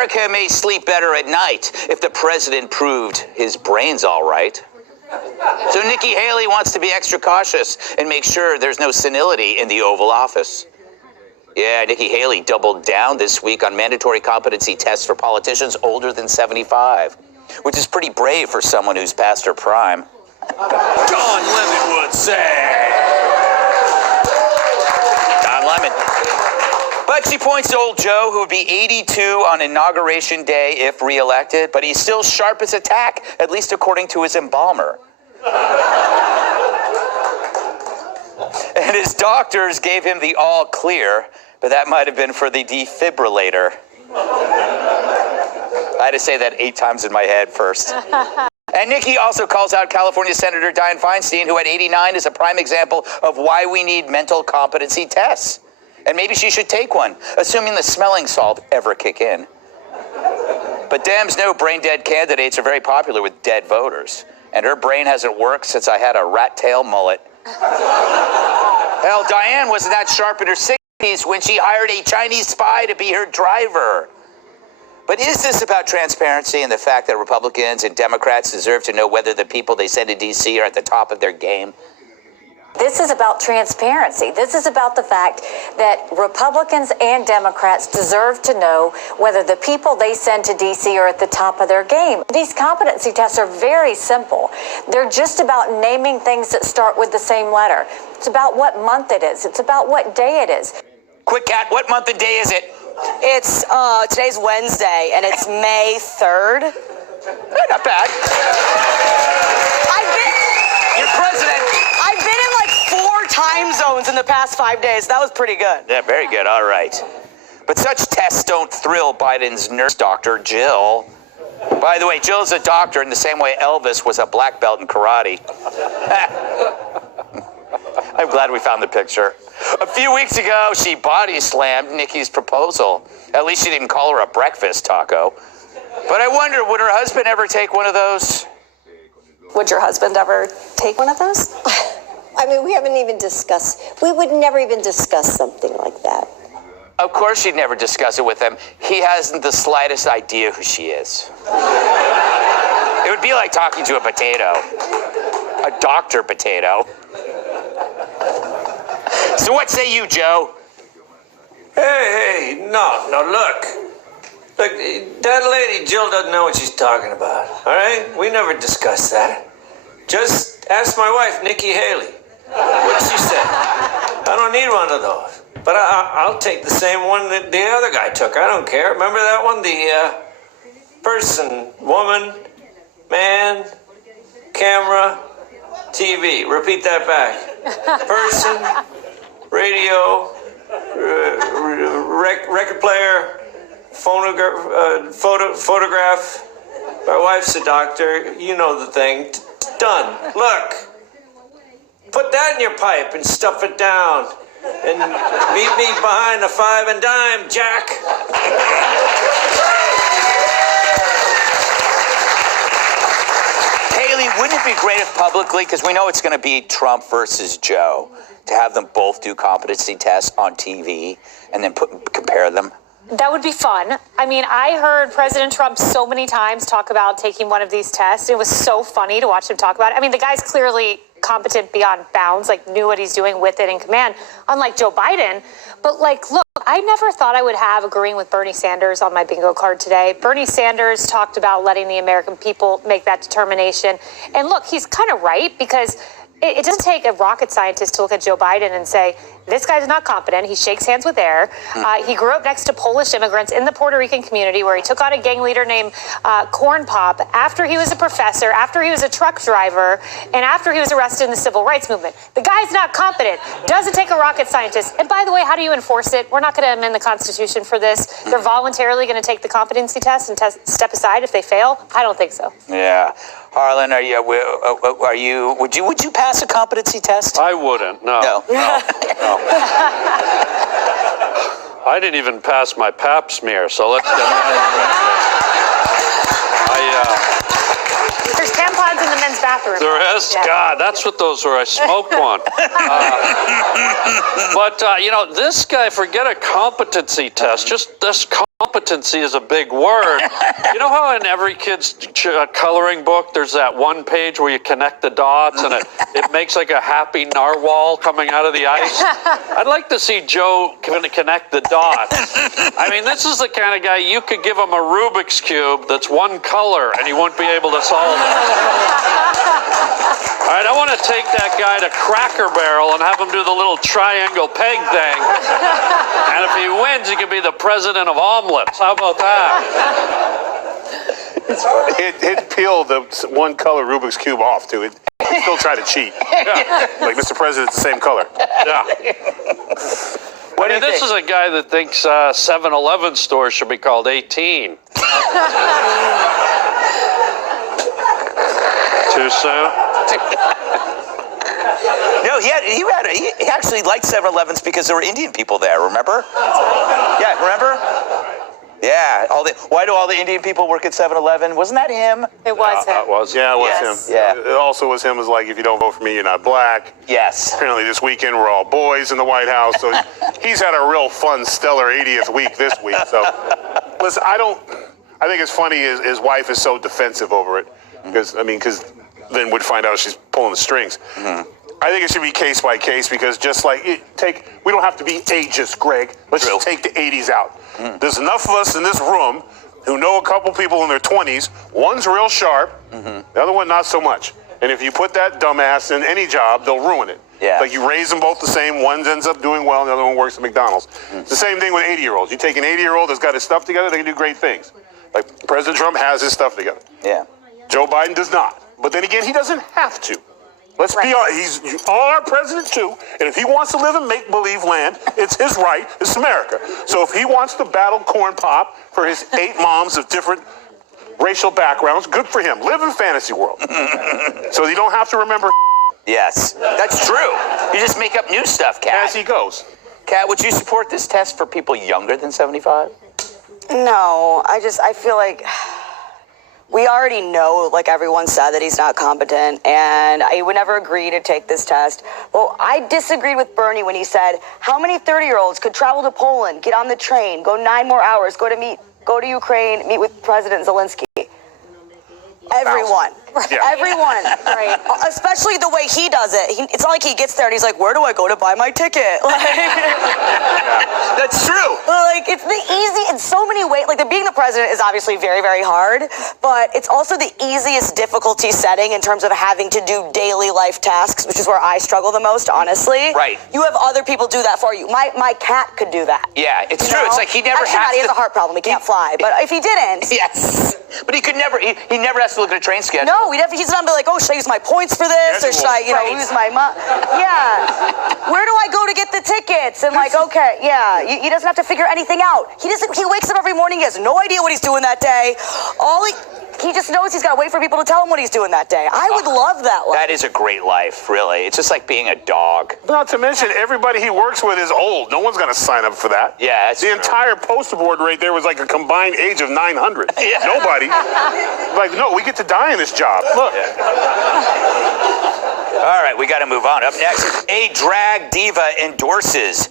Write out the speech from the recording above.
America may sleep better at night if the president proved his brain's all right. So Nikki Haley wants to be extra cautious and make sure there's no senility in the Oval Office. Yeah, Nikki Haley doubled down this week on mandatory competency tests for politicians older than 75, which is pretty brave for someone who's past her prime. Don Lemon would say. Don Lemon. But she points to old Joe, who would be 82 on Inauguration Day if reelected, but he's still sharp as a tack, at least according to his embalmer. And his doctors gave him the all clear, but that might have been for the defibrillator. I had to say that 8 times in my head first. And Nikki also calls out California Senator Dianne Feinstein, who at 89 is a prime example of why we need mental competency tests. And maybe she should take one, assuming the smelling salt ever kick in. But Dems know brain-dead candidates are very popular with dead voters. And her brain hasn't worked since I had a rat tail mullet. Hell, Dianne wasn't that sharp in her 60s when she hired a Chinese spy to be her driver. But is this about transparency and the fact that Republicans and Democrats deserve to know whether the people they send to D.C. are at the top of their game? This is about transparency. This is about the fact that Republicans and Democrats deserve to know whether the people they send to D.C. are at the top of their game. These competency tests are very simple. They're just about naming things that start with the same letter. It's about what month it is. It's about what day it is. Quick, Kat, what month and day is it? It's, today's Wednesday, and it's May 3rd. Not bad. You're president. I've been in like 4 time zones in the past 5 days. That was pretty good. Yeah, very good. All right. But such tests don't thrill Biden's nurse doctor, Jill. By the way, Jill's a doctor in the same way Elvis was a black belt in karate. I'm glad we found the picture. A few weeks ago, she body slammed Nikki's proposal. At least she didn't call her a breakfast taco. But I wonder, would her husband ever take one of those? Would your husband ever take one of those? I mean, we haven't even discussed, we would never even discuss something like that. Of course she'd never discuss it with him. He hasn't the slightest idea who she is. It would be like talking to a potato. A doctor potato. So what say you, Joe? Hey, no, look. Look, that lady, Jill, doesn't know what she's talking about, all right? We never discussed that. Just ask my wife, Nikki Haley. What'd she say? I don't need one of those. But I'll take the same one that the other guy took. I don't care. Remember that one? The person, woman, man, camera, TV. Repeat that back. Person, radio, record player, photograph. My wife's a doctor. You know the thing. Done. Look. Put that in your pipe and stuff it down. And meet me behind the 5 and dime, Jack. Haley, wouldn't it be great if publicly, because we know it's going to be Trump versus Joe, to have them both do competency tests on TV and then compare them? That would be fun. I mean, I heard President Trump so many times talk about taking one of these tests. It was so funny to watch him talk about it. I mean, the guy's clearly competent beyond bounds, like knew what he's doing with it in command, unlike Joe Biden. But like, look, I never thought I would have agreeing with Bernie Sanders on my bingo card today. Bernie Sanders talked about letting the American people make that determination. And look, he's kind of right, because it doesn't take a rocket scientist to look at Joe Biden and say, this guy's not competent. He shakes hands with air. He grew up next to Polish immigrants in the Puerto Rican community, where he took on a gang leader named Corn Pop after he was a professor, after he was a truck driver, and after he was arrested in the civil rights movement. The guy's not competent. Doesn't take a rocket scientist. And by the way, how do you enforce it? We're not going to amend the Constitution for this. They're voluntarily going to take the competency test and step aside if they fail? I don't think so. Yeah. Harlan, would you pass a competency test? I wouldn't, no. I didn't even pass my pap smear, so let's get There's tampons in the men's bathroom. There is? Yeah. God, that's what those were. I smoked one. But, you know, this guy, forget a competency test, just this competency is a big word. You know how in every kid's coloring book, there's that one page where you connect the dots and it makes like a happy narwhal coming out of the ice? I'd like to see Joe connect the dots. I mean, this is the kind of guy you could give him a Rubik's Cube that's one color and he won't be able to solve it. All right, I want to take that guy to Cracker Barrel and have him do the little triangle peg thing. And if he wins, he can be the president of omelets. How about that? He'd peel the one color Rubik's Cube off to it. He'd still try to cheat. Yeah. Like, Mr. President, it's the same color. Yeah. This is a guy that thinks 7-Eleven stores should be called 18. Too soon? No, he actually liked 7-Elevens because there were Indian people there, remember? Yeah, remember? Yeah, why do all the Indian people work at 7-Eleven? Wasn't that him? It was him. Yeah, it was him. Yeah. It also was him, was like, if you don't vote for me, you're not black. Yes. Apparently this weekend we're all boys in the White House, so he's had a real fun, stellar 80th week this week. So, listen, I think it's funny his wife is so defensive over it, because then we'd find out she's pulling the strings. Mm-hmm. I think it should be case by case, because just like we don't have to be ageist, Greg. Let's just take the 80s out. Mm. There's enough of us in this room who know a couple people in their 20s. One's real sharp, the other one not so much. And if you put that dumbass in any job, they'll ruin it. Yeah. Like you raise them both the same. One ends up doing well, and the other one works at McDonald's. It's the same thing with 80-year-olds. You take an 80-year-old that's got his stuff together, they can do great things. Like President Trump has his stuff together. Yeah. Joe Biden does not. But then again, he doesn't have to. Let's be honest, he's our president too, and if he wants to live in make-believe land, it's his right, it's America. So if he wants to battle corn pop for his 8 moms of different racial backgrounds, good for him. Live in fantasy world. So you don't have to remember. Yes, that's true. You just make up new stuff, Kat. As he goes. Kat, would you support this test for people younger than 75? No, I feel like we already know, like everyone said, that he's not competent, and I would never agree to take this test. Well, I disagreed with Bernie when he said, how many 30-year-olds could travel to Poland, get on the train, go 9 more hours, go to Ukraine, meet with President Zelensky? Everyone. Yeah. Everyone. Right. Especially the way he does it. It's not like he gets there and he's like, where do I go to buy my ticket? Like, that's true. Like, it's the easy, in so many ways, like being the president is obviously very, very hard, but it's also the easiest difficulty setting in terms of having to do daily life tasks, which is where I struggle the most, honestly. Right. You have other people do that for you. My cat could do that. Yeah, it's true. It's like he never has he has a heart problem. He can't fly. But if he didn't. Yes. But he could never, he never has to look at a train schedule. No, he's not be like, oh, should I use my points for this? Or should I, use my Yeah. Where do I go to get the tickets? And like, okay, yeah. He doesn't have to figure anything out. He wakes up every morning, he has no idea what he's doing that day. He just knows he's got to wait for people to tell him what he's doing that day. I would love that life. That is a great life, really. It's just like being a dog. Not to mention, everybody he works with is old. No one's going to sign up for that. Yeah, that's the entire poster board right there was like a combined age of 900. Yeah. Nobody. Like, no, we get to die in this job. Look. Yeah. All right, we got to move on. Up next, a drag diva endorses